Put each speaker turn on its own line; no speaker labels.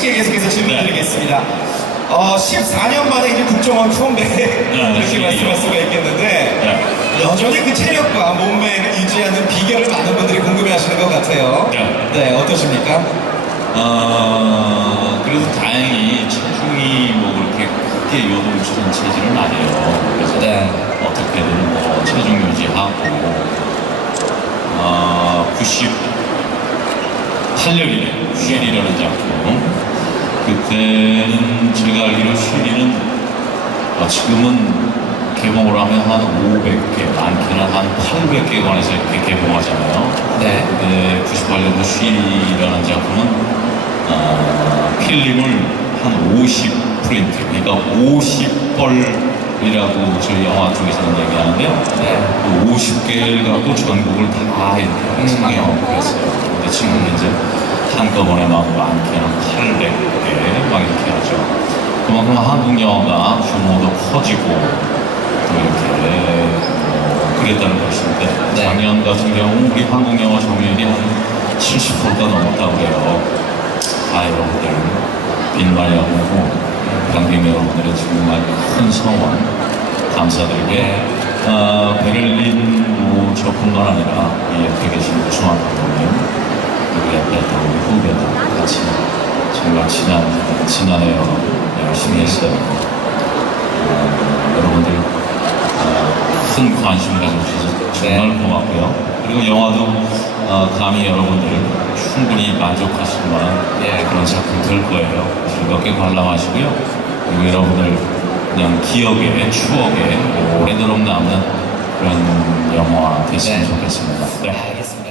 씨께 계속해서 질문
네.
드리겠습니다. 어, 14년 만에 이제 국정원 컴백 이렇게
네.
말씀할 수가 있겠는데
네.
여전히 그 체력과 몸매 유지하는 비결을 많은 분들이 궁금해하시는 것 같아요.
네.
어떠십니까?
어, 그래도 다행히 체중이 뭐 그렇게 크게 요동치는 체질은 아니에요. 그래서
네.
어떻게든 뭐 체중 유지하고, 어, 98년이네. 쉘이라는 작품. 그때는 제가 알기로 쉘이는 어, 지금은 개봉을 하면 한 500개, 많게는 한 800개 관에서 이렇게 개봉하잖아요.
네.
네, 98년도 쉬라는 작품은 어, 필름을 한 50 프린트, 그러니까 50벌이라고 저희 영화 쪽에서는 얘기하는데요.
네.
그 50개를 갖고 전국을 다 이렇게 상영을 했어요. 근데 지금 이제 한꺼번에 막 많게는 800개 막 이렇게 하죠. 그만큼 한국 영화가 규모도 커지고 또 이렇게 어, 그랬다는 것인데
네.
작년 같은 경우 우리 한국 영화 점유율이 한 70%가 넘었다고 그래요. 아 여러분들 빈말이 없고 관객 여러분들의 정말 큰 성원 감사드리게 어, 베를린 뭐 저뿐만 아니라 이 옆에 계신 우승환 감독님 그리고 옆에 또 우리 후배들 같이 정말 지난 지난해 열심히 했어요. 어, 여러분들 어, 큰 관심 가져주셔서 정말 고맙고요. 그리고 영화도 어, 감히 여러분들 충분히 만족하실 만한
예.
그런 작품 될 거예요. 즐겁게 관람하시고요. 그리고 여러분들 그냥 기억에, 추억에 오래도록 남는 그런 영화 됐으면
네.
좋겠습니다. 네.
알겠습니다.